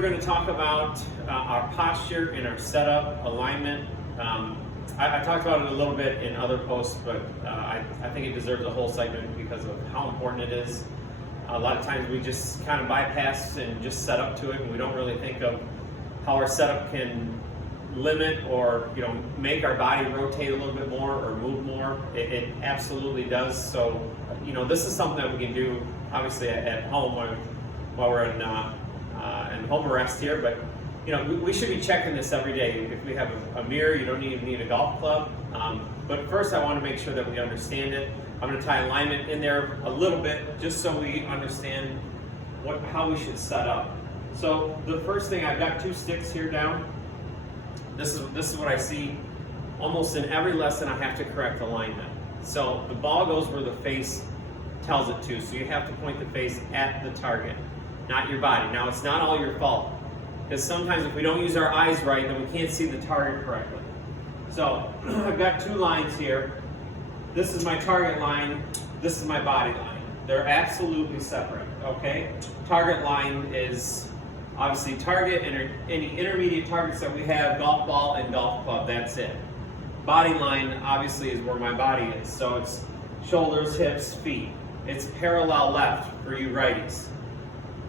We're going to talk about our posture and our setup, alignment. I talked about it a little bit in other posts, but I think it deserves a whole segment because of how important it is. A lot of times we just kind of bypass and just set up to it, and we don't really think of how our setup can limit or make our body rotate a little bit more or move more. It absolutely does. So this is something that we can do obviously at home while we're in home arrest here, but we should be checking this every day. If we have a mirror, you don't even need a golf club. But first I want to make sure that we understand it. I'm going to tie alignment in there a little bit just so we understand how we should set up. So the first thing, I've got two sticks here down. This is what I see almost in every lesson. I have to correct alignment. So the ball goes where the face tells it to. So you have to point the face at the target, not your body. Now it's not all your fault, because sometimes if we don't use our eyes right, then we can't see the target correctly. So I've got two lines here. This is my target line, this is my body line. They're absolutely separate, okay? Target line is obviously target and any intermediate targets that we have, golf ball and golf club, that's it. Body line obviously is where my body is. So it's shoulders, hips, feet. It's parallel left for you righties.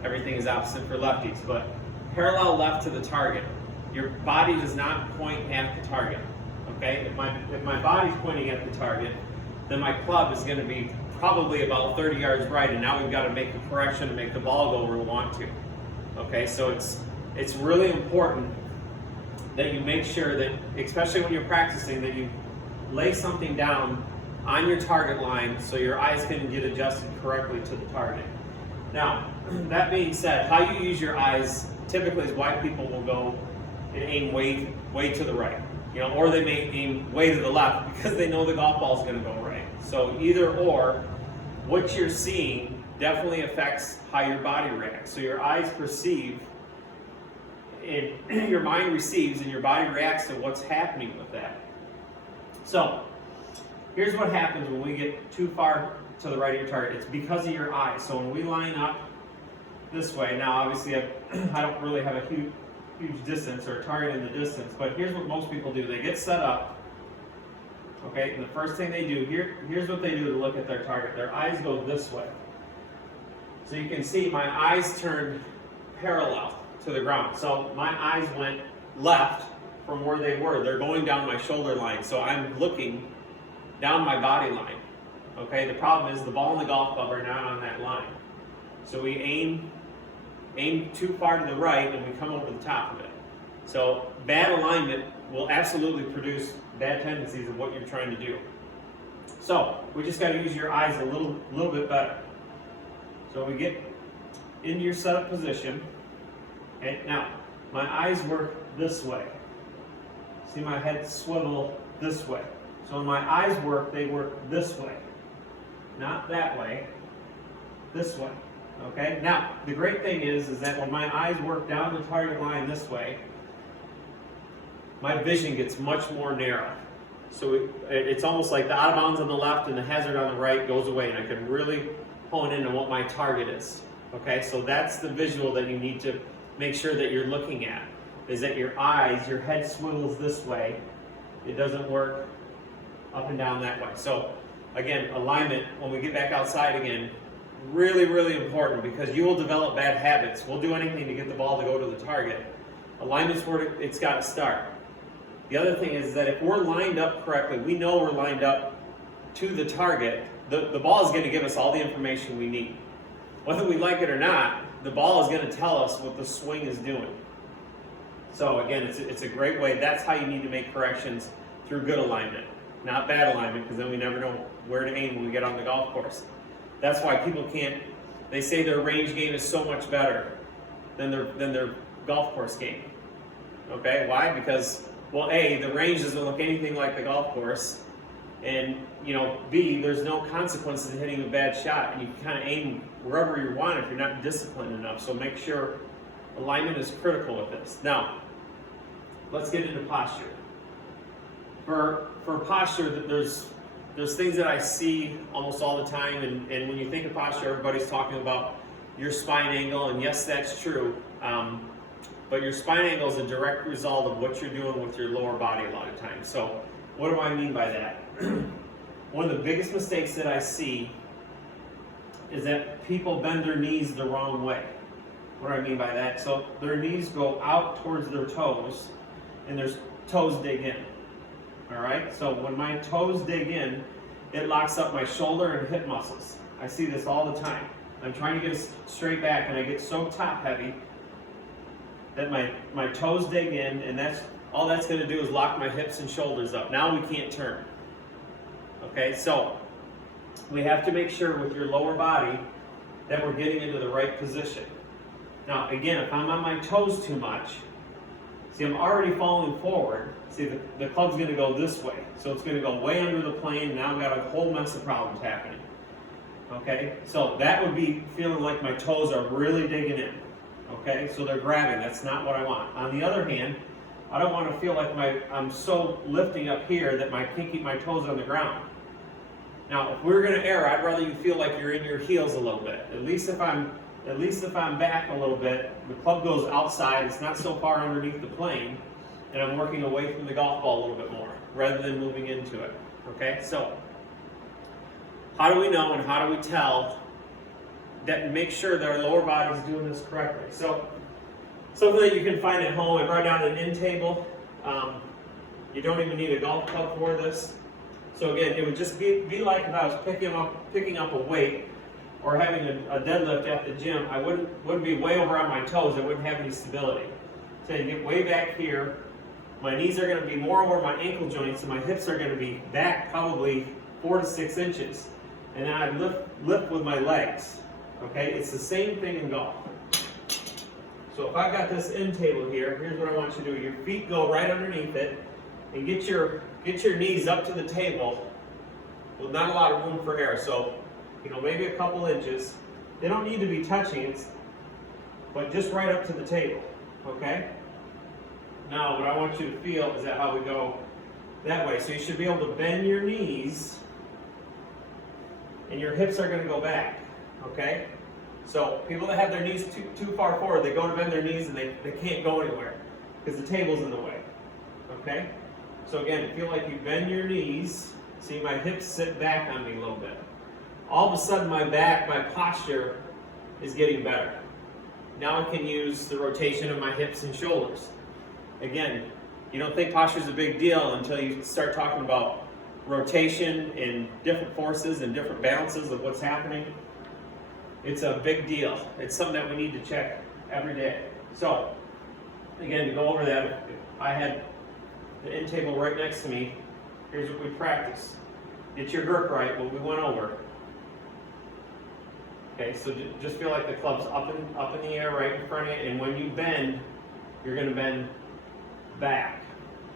Everything is opposite for lefties, but parallel left to the target. Your body does not point at the target, okay? If my body's pointing at the target, then my club is gonna be probably about 30 yards right, and now we've got to make a correction to make the ball go where we want to. Okay, so it's really important that you make sure that, especially when you're practicing, that you lay something down on your target line so your eyes can get adjusted correctly to the target. Now, that being said, how you use your eyes typically is why people will go and aim way to the right, or they may aim way to the left because they know the golf ball is going to go right. So either or, what you're seeing definitely affects how your body reacts. So your eyes perceive, and your mind receives, and your body reacts to what's happening with that. So here's what happens when we get too far to the right of your target. It's because of your eyes. So when we line up this way, now obviously I don't really have a huge distance or a target in the distance, but here's what most people do. They get set up, okay, and the first thing they do, here's what they do to look at their target. Their eyes go this way. So you can see my eyes turned parallel to the ground. So my eyes went left from where they were. They're going down my shoulder line. So I'm looking down my body line. Okay, the problem is the ball and the golf club are not on that line. So we aim too far to the right and we come over the top of it. So bad alignment will absolutely produce bad tendencies of what you're trying to do. So we just got to use your eyes a little bit better. So we get into your setup position. Okay, now my eyes work this way. See my head swivel this way. So when my eyes work, they work this way. Not that way, this way. Okay, now the great thing is that when my eyes work down the target line this way, my vision gets much more narrow. So it's almost like the out of bounds on the left and the hazard on the right goes away, and I can really hone in on what my target is. Okay, so that's the visual that you need to make sure that you're looking at, is that your eyes, your head swivels this way. It doesn't work up and down that way. So again, alignment, when we get back outside again, really, really important, because you will develop bad habits. We'll do anything to get the ball to go to the target. Alignment's where it's got to start. The other thing is that if we're lined up correctly, we know we're lined up to the target, the ball is going to give us all the information we need. Whether we like it or not, the ball is going to tell us what the swing is doing. So again, it's a great way. That's how you need to make corrections, through good alignment, not bad alignment, because then we never know where to aim when we get on the golf course. That's why people can't, they say their range game is so much better than their golf course game. Okay, why? Because, well, A, the range doesn't look anything like the golf course, and B, there's no consequences in hitting a bad shot, and you can kind of aim wherever you want if you're not disciplined enough. So make sure alignment is critical with this. Now, let's get into posture. For posture, there's things that I see almost all the time, and when you think of posture, everybody's talking about your spine angle, and yes, that's true. but your spine angle is a direct result of what you're doing with your lower body a lot of times. So what do I mean by that? One of the biggest mistakes that I see is that people bend their knees the wrong way. What do I mean by that? So their knees go out towards their toes, and their toes dig in. All right? So when my toes dig in, it locks up my shoulder and hip muscles. I see this all the time. I'm trying to get straight back, and I get so top heavy that my toes dig in, and all that's going to do is lock my hips and shoulders up. Now we can't turn. Okay, so we have to make sure with your lower body that we're getting into the right position. Now again, if I'm on my toes too much, see, I'm already falling forward. See, the club's going to go this way, so it's going to go way under the plane. Now I've got a whole mess of problems happening. Okay, so that would be feeling like my toes are really digging in. Okay, so they're grabbing. That's not what I want. On the other hand, I don't want to feel like I'm so lifting up here that I can't keep my toes on the ground. Now, if we're going to err, I'd rather you feel like you're in your heels a little bit. At least if I'm back a little bit, the club goes outside. It's not so far underneath the plane, and I'm working away from the golf ball a little bit more rather than moving into it. Okay, so how do we know and how do we tell that? Make sure that our lower body is doing this correctly. So something that you can find at home, I brought down an end table. You don't even need a golf club for this. So again, it would just be like if I was picking up a weight or having a deadlift at the gym. I wouldn't be way over on my toes. I wouldn't have any stability. So you get way back here. My knees are going to be more over my ankle joints, and my hips are going to be back probably 4 to 6 inches. And then I lift with my legs. Okay, it's the same thing in golf. So if I've got this end table here, here's what I want you to do. Your feet go right underneath it, and get your knees up to the table with not a lot of room for air. So, maybe a couple inches. They don't need to be touching, but just right up to the table. Okay? Now, what I want you to feel is that how we go that way. So you should be able to bend your knees, and your hips are going to go back. Okay? So people that have their knees too far forward, they go to bend their knees and they can't go anywhere because the table's in the way. Okay? So again, feel like you bend your knees. See, my hips sit back on me a little bit. All of a sudden my posture is getting better. Now I can use the rotation of my hips and shoulders. Again, you don't think posture is a big deal until you start talking about rotation and different forces and different balances of what's happening. It's a big deal. It's something that we need to check every day. So, again, to go over that, if I had the end table right next to me, here's what we practice. Get your grip right, what we went over. Okay, so just feel like the club's up in the air right in front of you, and when you bend, you're going to bend back.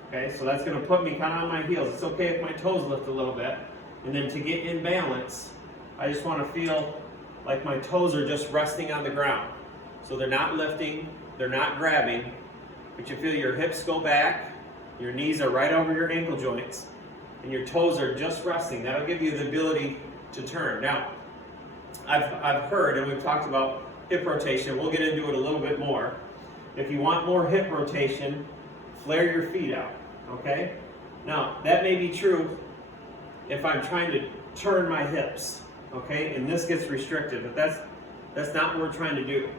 Okay, so that's going to put me kind of on my heels. It's okay if my toes lift a little bit. And then to get in balance, I just want to feel like my toes are just resting on the ground. So they're not lifting, they're not grabbing, but you feel your hips go back, your knees are right over your ankle joints, and your toes are just resting. That'll give you the ability to turn. Now, I've heard, and we've talked about hip rotation, we'll get into it a little bit more. If you want more hip rotation, flare your feet out, okay? Now, that may be true if I'm trying to turn my hips, okay? And this gets restricted, but that's not what we're trying to do.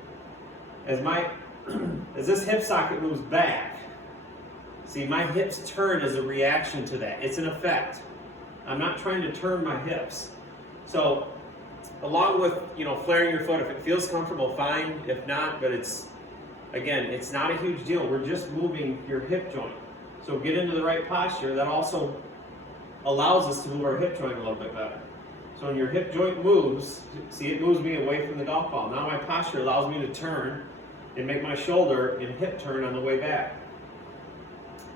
As this hip socket moves back, see, my hips turn as a reaction to that. It's an effect. I'm not trying to turn my hips. So, along with, flaring your foot, if it feels comfortable, fine. If not, but it's not a huge deal. We're just moving your hip joint. So get into the right posture. That also allows us to move our hip joint a little bit better. So when your hip joint moves, see, it moves me away from the golf ball. Now my posture allows me to turn and make my shoulder and hip turn on the way back.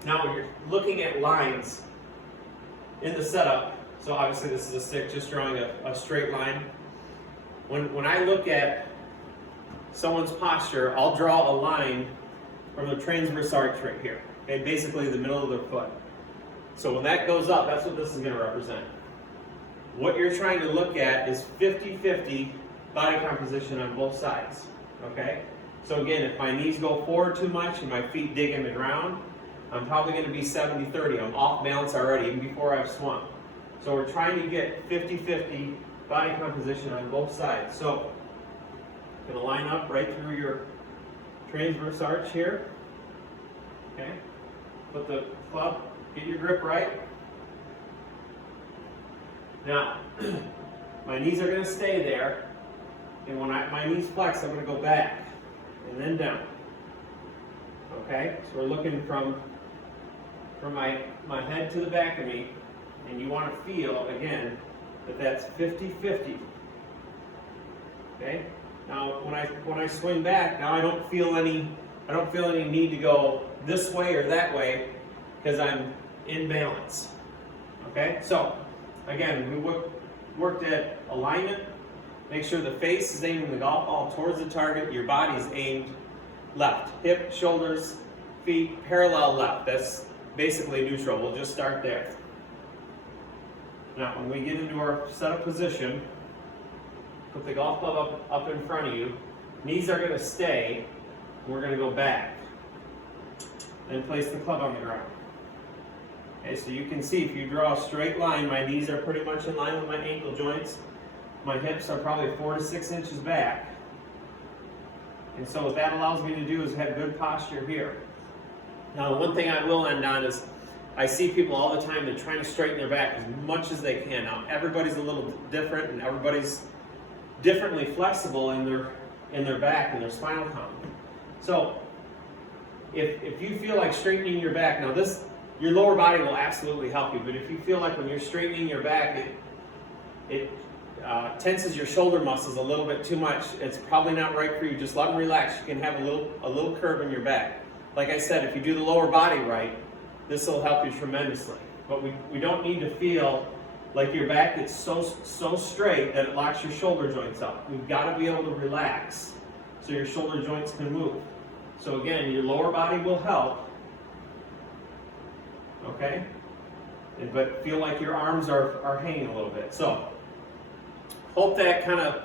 Now when you're looking at lines in the setup, so obviously this is a stick, just drawing a straight line. When I look at someone's posture, I'll draw a line from the transverse arch right here, okay, basically the middle of their foot. So when that goes up, that's what this is going to represent. What you're trying to look at is 50-50 body composition on both sides, okay? So again, if my knees go forward too much and my feet dig in the ground, I'm probably going to be 70-30. I'm off balance already, even before I've swung. So we're trying to get 50-50 body composition on both sides. So I'm going to line up right through your transverse arch here. Okay. Put the club, get your grip right. Now, my knees are going to stay there. And when my knees flex, I'm going to go back and then down. Okay? So we're looking from my head to the back of me, and you want to feel, again, that that's 50-50. Okay? Now, when I swing back, now I don't feel any need to go this way or that way because I'm in balance. Okay? So, again, we worked at alignment. Make sure the face is aiming the golf ball towards the target. Your body is aimed left. Hip, shoulders, feet, parallel left. That's basically neutral. We'll just start there. Now, when we get into our setup position, put the golf club up in front of you. Knees are going to stay. We're going to go back. Then place the club on the ground. Okay, so you can see if you draw a straight line, my knees are pretty much in line with my ankle joints. My hips are probably 4 to 6 inches back. And so what that allows me to do is have good posture here. Now, the one thing I will end on is I see people all the time, they're trying to straighten their back as much as they can. Now, everybody's a little different and everybody's differently flexible in their back and their spinal column. So if you feel like straightening your back, now your lower body will absolutely help you, but if you feel like when you're straightening your back, it tenses your shoulder muscles a little bit too much, it's probably not right for you. Just let them relax. You can have a little curve in your back. Like I said, if you do the lower body right, this will help you tremendously. But we don't need to feel like your back is so straight that it locks your shoulder joints up. We've got to be able to relax so your shoulder joints can move. So again, your lower body will help. Okay? But feel like your arms are hanging a little bit. So, hope that kind of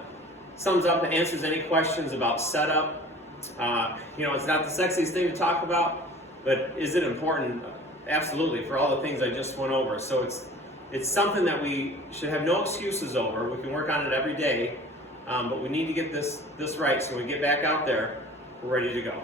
sums up and answers any questions about setup. It's not the sexiest thing to talk about, but is it important? Absolutely, for all the things I just went over. So it's something that we should have no excuses over. We can work on it every day, but we need to get this right so when we get back out there, we're ready to go.